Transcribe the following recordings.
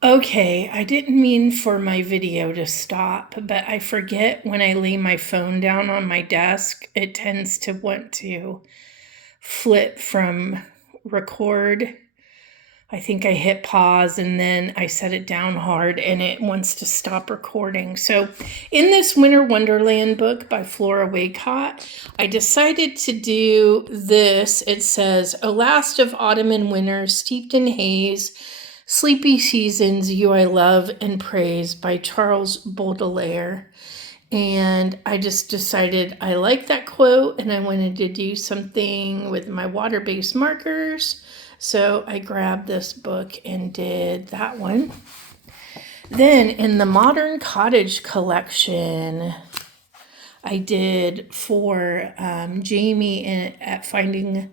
Okay, I didn't mean for my video to stop, but I forget when I lay my phone down on my desk, it tends to want to flip from record. I think I hit pause and then I set it down hard and it wants to stop recording. So, in this Winter Wonderland book by Flora Waycott, I decided to do this. It says, O last of autumn and winter, steeped in haze, sleepy seasons, you I love and praise by Charles Baudelaire. And I just decided I like that quote and I wanted to do something with my water-based markers. So I grabbed this book and did that one. Then in the Modern Cottage collection, I did for Jamie at Finding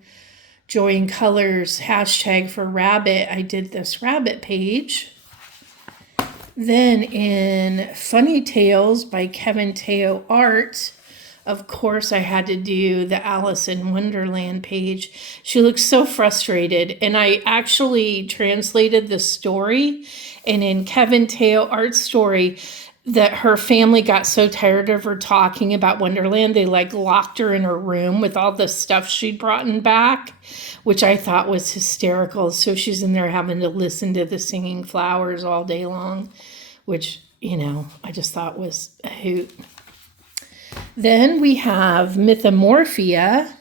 Joy in Colors hashtag for rabbit. I did this rabbit page. Then in Funny Tales by Kevin Teo Art, of course, I had to do the Alice in Wonderland page. She looks so frustrated, and I actually translated the story. And in Kevin Teo Art's story, that her family got so tired of her talking about Wonderland, they like locked her in her room with all the stuff she'd brought back, which I thought was hysterical. So she's in there having to listen to the singing flowers all day long, which, I just thought was a hoot. Then we have Mythomorphia,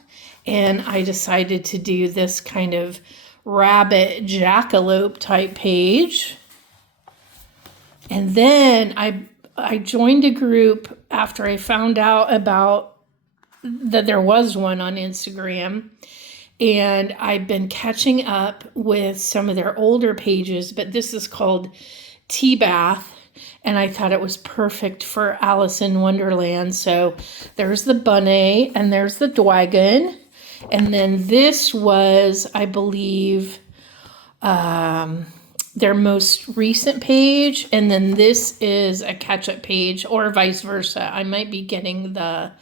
and I decided to do this kind of rabbit jackalope type page. And then I joined a group after I found out about that there was one on Instagram, and I've been catching up with some of their older pages, but this is called Tea Bath, and I thought it was perfect for Alice in Wonderland. So there's the bunny and there's the dragon, and then this was, I believe, their most recent page, and then this is a catch-up page, or vice versa. I might be getting the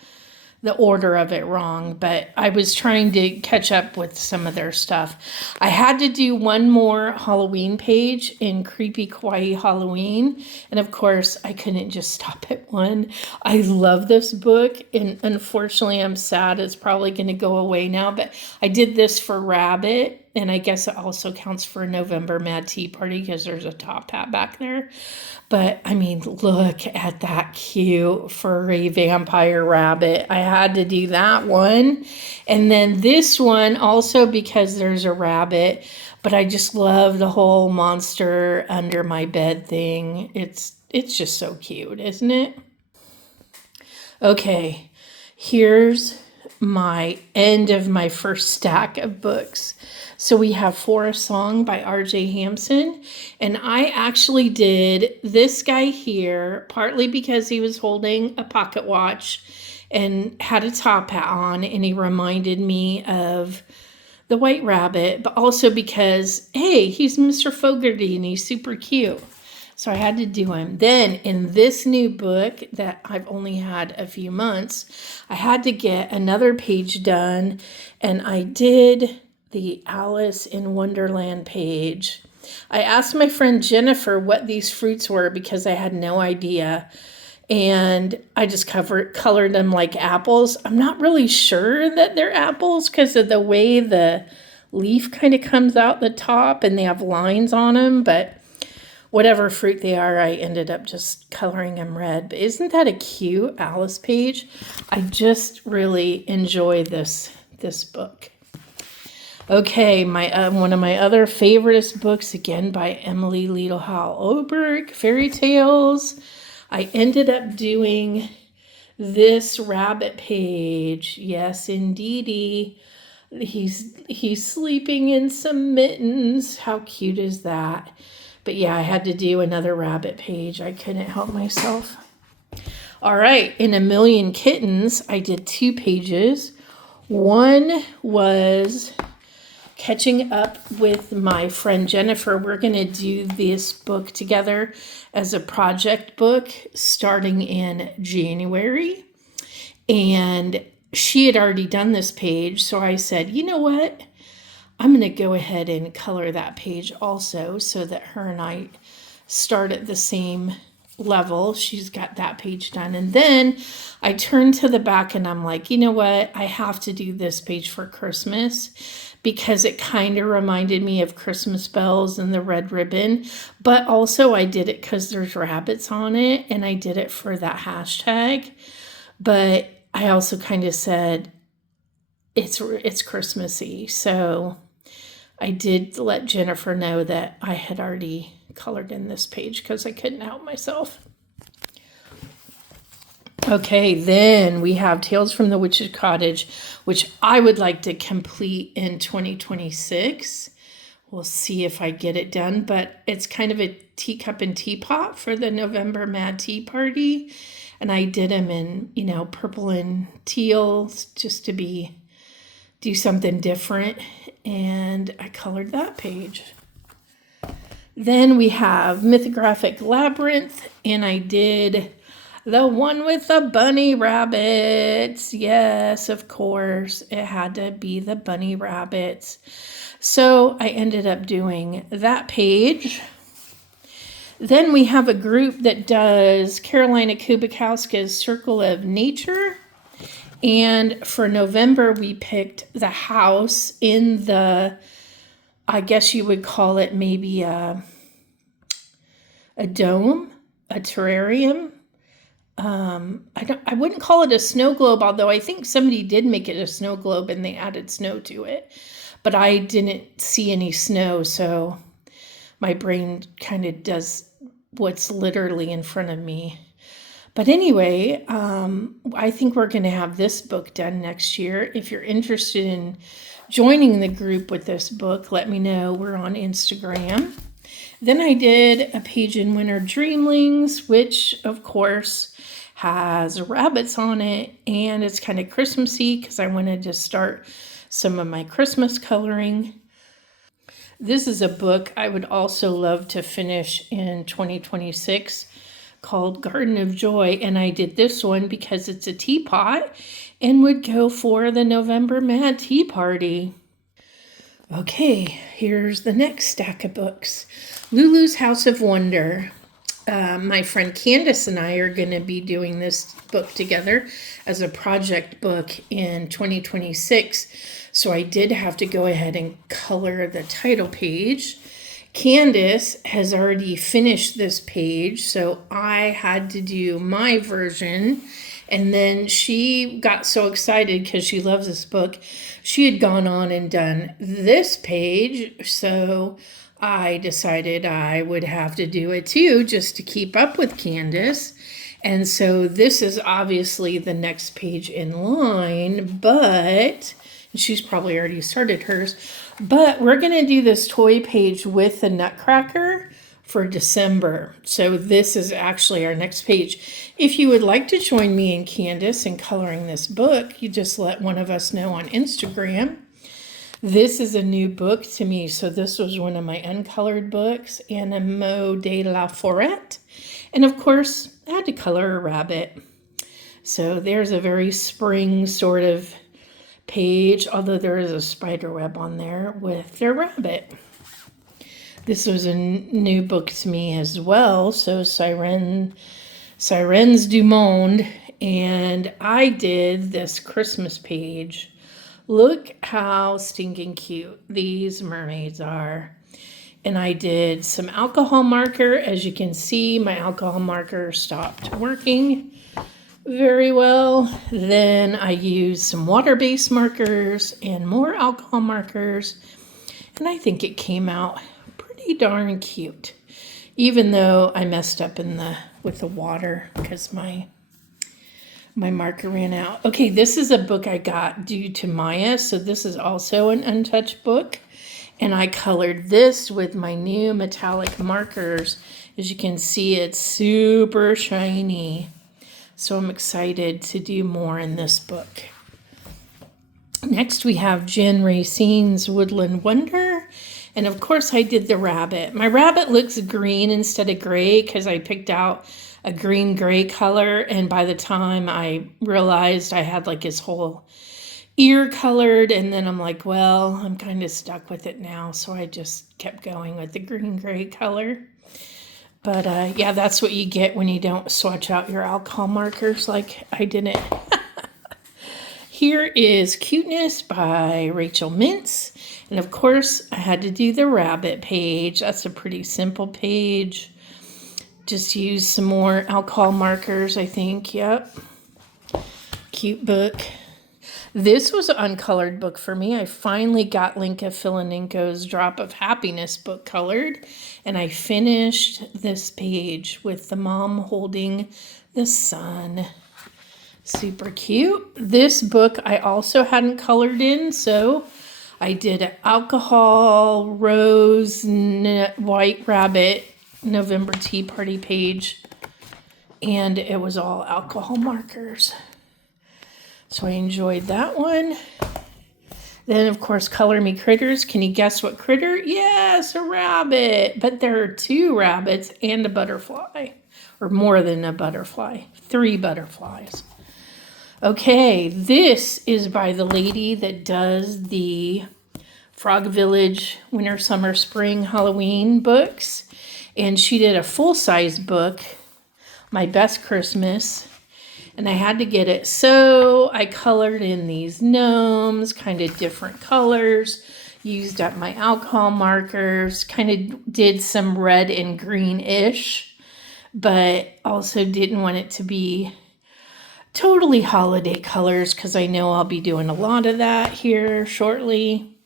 order of it wrong, but I was trying to catch up with some of their stuff. I had to do one more Halloween page in Creepy Kawaii Halloween, and of course I couldn't just stop at one. I love this book, and unfortunately I'm sad it's probably going to go away now, but I did this for Rabbit, and I guess it also counts for November Mad Tea Party because there's a top hat back there. But I mean, look at that cute furry vampire rabbit. I had to do that one. And then this one also because there's a rabbit, but I just love the whole monster under my bed thing. It's just so cute, isn't it? Okay, here's my end of my first stack of books. So we have For a Song by R.J. Hampson, and I actually did this guy here partly because he was holding a pocket watch and had a top hat on, and he reminded me of the White Rabbit, but also because, hey, he's Mr. Fogarty and he's super cute. So I had to do him. Then in this new book that I've only had a few months, I had to get another page done, and I did the Alice in Wonderland page. I asked my friend Jennifer what these fruits were because I had no idea. And I just colored them like apples. I'm not really sure that they're apples because of the way the leaf kind of comes out the top and they have lines on them, but whatever fruit they are, I ended up just coloring them red. But isn't that a cute Alice page? I just really enjoy this book. Okay, my one of my other favorite books, again by Emily Liedl Howell Oberg, Fairy Tales. I ended up doing this rabbit page. Yes, indeedy. He's sleeping in some mittens. How cute is that? But yeah, I had to do another rabbit page. I couldn't help myself. All right, in A Million Kittens, I did 2 pages. One was catching up with my friend Jennifer. We're going to do this book together as a project book starting in January. And she had already done this page, so I said, you know what? I'm going to go ahead and color that page also so that her and I start at the same level. She's got that page done. And then I turned to the back and I'm like, you know what? I have to do this page for Christmas because it kind of reminded me of Christmas bells and the red ribbon. But also I did it because there's rabbits on it and I did it for that hashtag. But I also kind of said it's Christmassy. So I did let Jennifer know that I had already colored in this page because I couldn't help myself. Okay, then we have Tales from the Witch's Cottage, which I would like to complete in 2026. We'll see if I get it done, but it's kind of a teacup and teapot for the November Mad Tea Party. And I did them in, purple and teal just to do something different. And I colored that page. Then we have Mythographic Labyrinth, and I did the one with the bunny rabbits. Yes, of course, it had to be the bunny rabbits. So I ended up doing that page. Then we have a group that does Carolina Kubikowska's Circle of Nature. And for November, we picked the house in the, I guess you would call it maybe a dome, a terrarium. I wouldn't call it a snow globe, although I think somebody did make it a snow globe and they added snow to it. But I didn't see any snow, so my brain kind of does what's literally in front of me. But anyway, I think we're going to have this book done next year. If you're interested in joining the group with this book, let me know. We're on Instagram. Then I did a page in Winter Dreamlings, which, of course, has rabbits on it. And it's kind of Christmassy because I wanted to start some of my Christmas coloring. This is a book I would also love to finish in 2026 called Garden of Joy. And I did this one because it's a teapot and would go for the November Mad Tea Party. Okay, here's the next stack of books. Lulu's House of Wonder. My friend Candace and I are going to be doing this book together as a project book in 2026. So I did have to go ahead and color the title page. Candace has already finished this page, so I had to do my version. And then she got so excited because she loves this book. She had gone on and done this page, so I decided I would have to do it too, just to keep up with Candace. And so this is obviously the next page in line, but she's probably already started hers. But we're going to do this toy page with the Nutcracker for December. So this is actually our next page. If you would like to join me and Candace in coloring this book, you just let one of us know on Instagram. This is a new book to me. So this was one of my uncolored books, Animaux de la Forêt. And of course, I had to color a rabbit. So there's a very spring sort of page, although there is a spider web on there with their rabbit. This was a new book to me as well. So Sirens du Monde. And I did this Christmas page. Look how stinking cute these mermaids are. And I did some alcohol marker. As you can see, my alcohol marker stopped working very well. Then I used some water-based markers and more alcohol markers. And I think it came out pretty darn cute. Even though I messed up with the water because my marker ran out. Okay, this is a book I got due to Maya. So this is also an untouched book. And I colored this with my new metallic markers. As you can see, it's super shiny. So I'm excited to do more in this book. Next we have Jen Racine's Woodland Wonder. And of course I did the rabbit. My rabbit looks green instead of gray because I picked out a green-gray color. And by the time I realized I had like his whole ear colored, and then I'm like, well, I'm kind of stuck with it now. So I just kept going with the green-gray color. But yeah, that's what you get when you don't swatch out your alcohol markers like I didn't. Here is Cuteness by Rachel Mintz. And of course, I had to do the rabbit page. That's a pretty simple page. Just use some more alcohol markers, I think. Yep. Cute book. This was an uncolored book for me. I finally got Linka Filenenko's Drop of Happiness book colored. And I finished this page with the mom holding the son. Super cute. This book I also hadn't colored in, so I did an alcohol, rose, white rabbit, November Tea Party page, and it was all alcohol markers. So I enjoyed that one. Then, of course, Color Me Critters. Can you guess what critter? Yes, a rabbit. But there are 2 rabbits and a butterfly, or more than a butterfly, 3 butterflies. Okay, this is by the lady that does the Frog Village Winter, Summer, Spring, Halloween books. And she did a full-size book, My Best Christmas. And I had to get it. So I colored in these gnomes, kind of different colors, used up my alcohol markers, kind of did some red and green-ish, but also didn't want it to be totally holiday colors because I know I'll be doing a lot of that here shortly.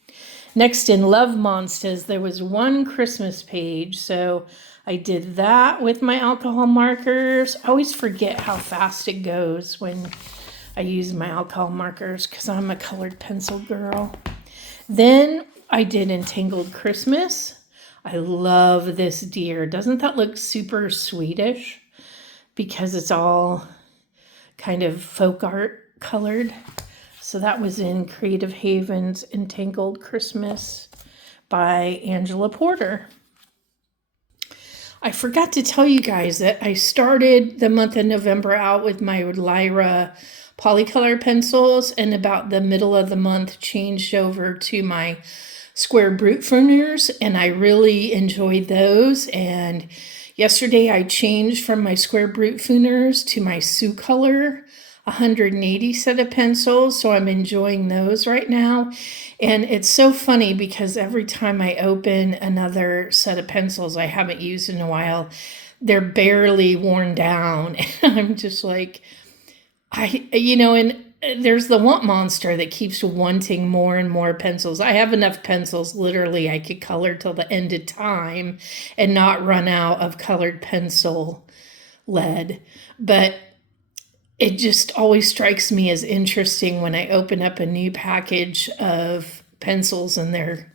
Next in Love Monsters, there was one Christmas page, so I did that with my alcohol markers. I always forget how fast it goes when I use my alcohol markers because I'm a colored pencil girl. Then I did Entangled Christmas. I love this deer. Doesn't that look super Swedish? Because it's all kind of folk art colored. So that was in Creative Haven's Entangled Christmas by Angela Porter. I forgot to tell you guys that I started the month of November out with my Lyra Polycolor pencils, and about the middle of the month changed over to my Square Brute Furners, and I really enjoyed those. And yesterday I changed from my Square Brute Furners to my Sucolor 180 set of pencils, so I'm enjoying those right now. And it's so funny because every time I open another set of pencils I haven't used in a while, they're barely worn down. And I'm just like, and there's the want monster that keeps wanting more and more pencils. I have enough pencils, literally, I could color till the end of time and not run out of colored pencil lead. But it just always strikes me as interesting when I open up a new package of pencils and they're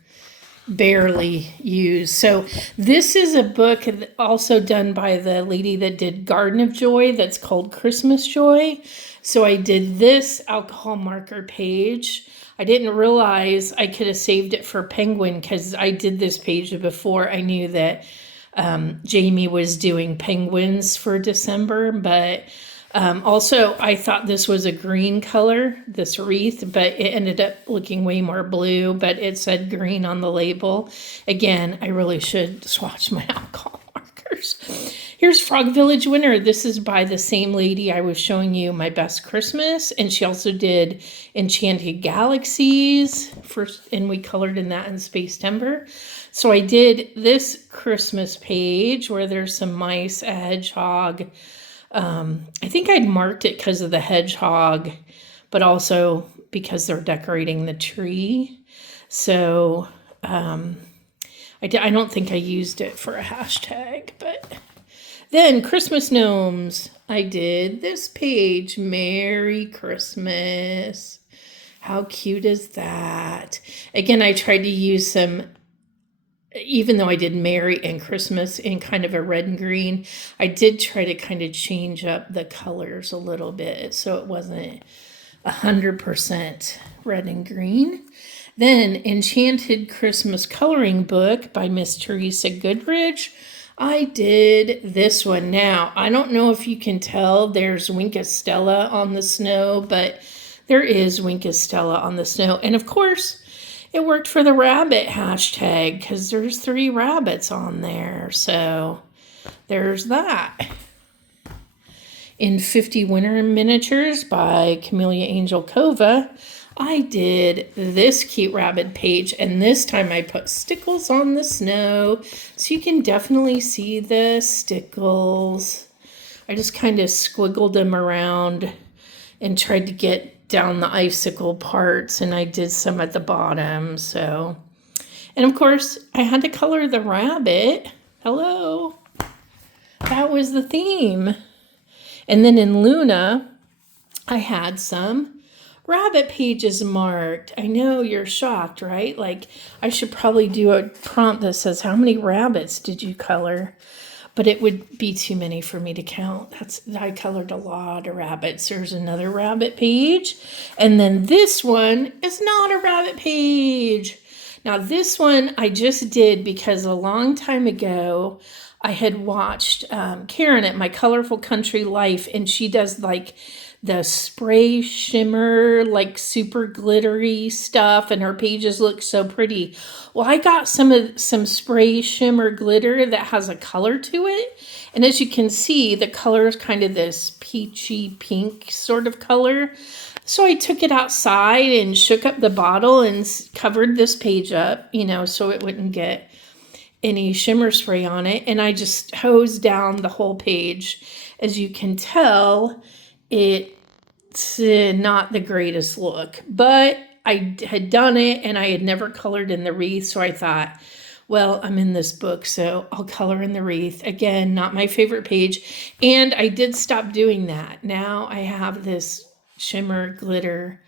barely used. So this is a book also done by the lady that did Garden of Joy that's called Christmas Joy. So I did this alcohol marker page. I didn't realize I could have saved it for Penguin because I did this page before I knew that Jamie was doing penguins for December, but also, I thought this was a green color, this wreath, but it ended up looking way more blue, but it said green on the label. Again, I really should swatch my alcohol markers. Here's Frog Village Winter. This is by the same lady I was showing you My Best Christmas, and she also did Enchanted Galaxies, and we colored in that in Space Timber. So I did this Christmas page where there's some mice, a hedgehog. I think I'd marked it because of the hedgehog, but also because they're decorating the tree. So I don't think I used it for a hashtag. But then Christmas Gnomes. I did this page, Merry Christmas. How cute is that? Again, I tried to use some, even though I did Merry and Christmas in kind of a red and green, I did try to kind of change up the colors a little bit so it wasn't 100% red and green. Then Enchanted Christmas Coloring Book by Miss Teresa Goodridge. I did this one. Now, I don't know if you can tell there's Wink Stella on the snow, but there is Wink Stella on the snow. And of course, it worked for the rabbit hashtag because there's 3 rabbits on there. So there's that. In 50 Winter Miniatures by Camellia Angel Kova, I did this cute rabbit page, and this time I put stickles on the snow, so you can definitely see the stickles. I just kind of squiggled them around and tried to get down the icicle parts, and I did some at the bottom, so. And of course, I had to color the rabbit. Hello. That was the theme. And then in Luna, I had some rabbit pages marked. I know you're shocked, right? Like, I should probably do a prompt that says, how many rabbits did you color? But it would be too many for me to count. I colored a lot of rabbits. There's another rabbit page. And then this one is not a rabbit page. Now this one I just did because a long time ago, I had watched Karen at My Colorful Country Life, and she does like the spray shimmer, like super glittery stuff, and her pages look so pretty. Well, I got some spray shimmer glitter that has a color to it, and as you can see, the color is kind of this peachy pink sort of color. So I took it outside and shook up the bottle and covered this page up, so it wouldn't get any shimmer spray on it, and I just hosed down the whole page. As you can tell, it's not the greatest look, but I had done it and I had never colored in the wreath, so I thought, well, I'm in this book, so I'll color in the wreath. Again, not my favorite page, and I did stop doing that. Now I have this shimmer glitter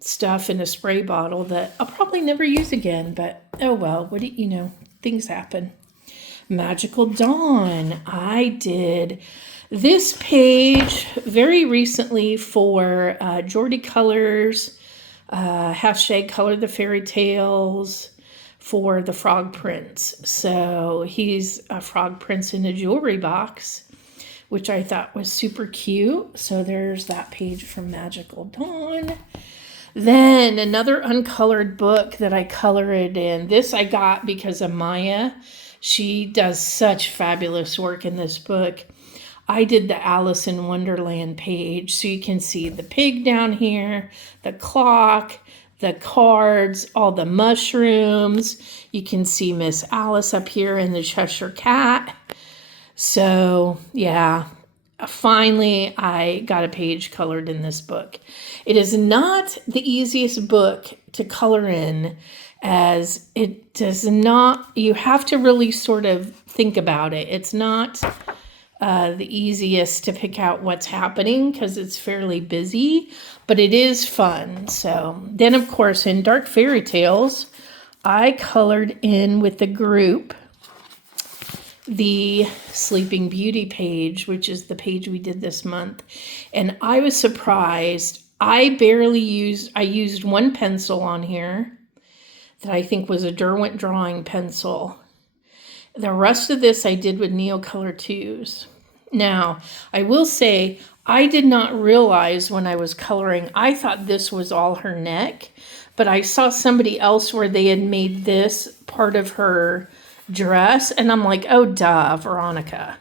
stuff in a spray bottle that I'll probably never use again, but oh well, what do you know? Things happen. Magical Dawn. I did this page very recently for Jordy Colors, hashtag Color the Fairy Tales, for the Frog Prince. So he's a frog prince in a jewelry box, which I thought was super cute. So there's that page from Magical Dawn. Then another uncolored book that I colored in. This I got because of Maya. She does such fabulous work in this book. I did the Alice in Wonderland page, so you can see the pig down here, the clock, the cards, all the mushrooms. You can see Miss Alice up here and the Cheshire Cat. So yeah, finally I got a page colored in this book. It is not the easiest book to color in, as it does not, you have to really sort of think about it. It's not the easiest to pick out what's happening because it's fairly busy, but it is fun. So then, of course, in Dark Fairy Tales, I colored in with the group the Sleeping Beauty page, which is the page we did this month. And I was surprised. I used one pencil on here that I think was a Derwent drawing pencil. The rest of this I did with Neocolor 2s. Now, I will say, I did not realize when I was coloring, I thought this was all her neck, but I saw somebody else where they had made this part of her dress, and I'm like, oh, duh, Veronica.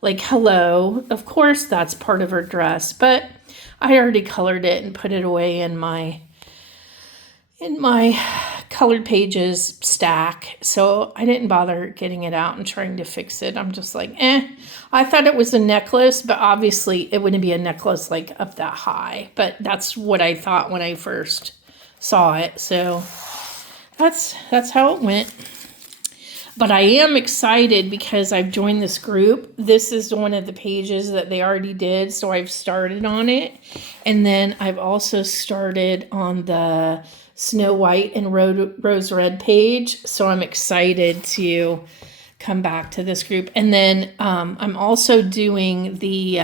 Like, hello, of course that's part of her dress, but I already colored it and put it away in my colored pages stack, so I didn't bother getting it out and trying to fix it. I'm just like, I thought it was a necklace, but obviously it wouldn't be a necklace like up that high, but that's what I thought when I first saw it. So that's how it went. But I am excited because I've joined this group. This is one of the pages that they already did, so I've started on it. And then I've also started on the Snow White and Rose Red page, so I'm excited to come back to this group. And then I'm also doing the,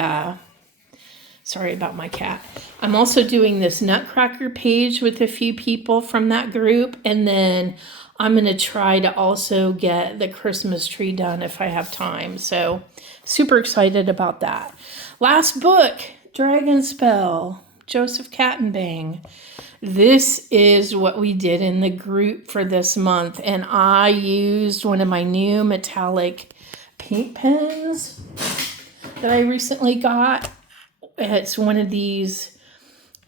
sorry about my cat. I'm also doing this Nutcracker page with a few people from that group, and then I'm going to try to also get the Christmas tree done if I have time. So super excited about that. Last book, Dragonspell, Joseph Kattenbang. This is what we did in the group for this month, and I used one of my new metallic paint pens that I recently got. It's one of these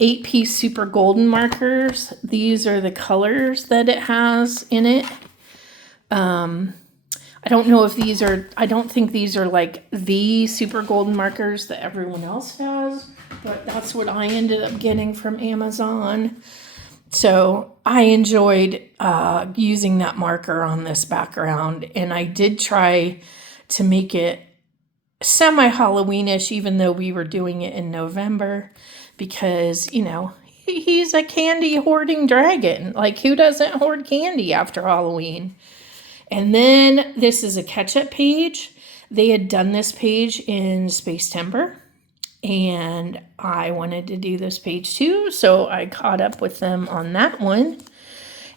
8-piece super golden markers. These are the colors that it has in it. I don't know if these are, I don't think these are like the super golden markers that everyone else has, but that's what I ended up getting from Amazon. So I enjoyed using that marker on this background, and I did try to make it semi-Halloweenish, even though we were doing it in November, because, you know, he's a candy hoarding dragon. Like, who doesn't hoard candy after Halloween? And then this is a catch-up page. They had done this page in Spacetember, and I wanted to do this page too, so I caught up with them on that one.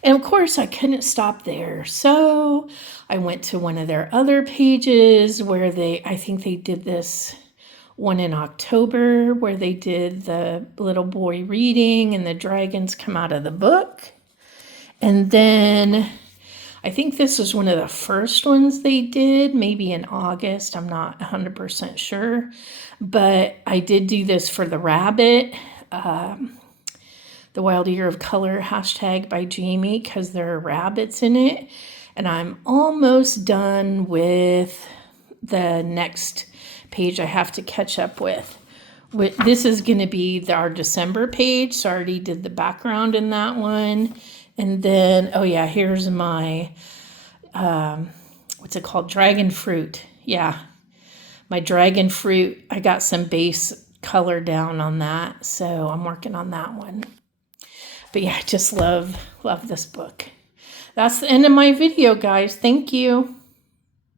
And of course, I couldn't stop there, so I went to one of their other pages where I think they did this one in October, where they did the little boy reading and the dragons come out of the book. And then I think this was one of the first ones they did, maybe in August. I'm not 100% sure. But I did do this for the rabbit, the Wild Year of Color hashtag by Jamie, because there are rabbits in it. And I'm almost done with the next page I have to catch up with. This is going to be our December page, so I already did the background in that one. And then, oh yeah, here's my, what's it called? Dragon fruit. Yeah, my dragon fruit. I got some base color down on that, so I'm working on that one. But yeah, I just love this book. That's the end of my video, guys. Thank you.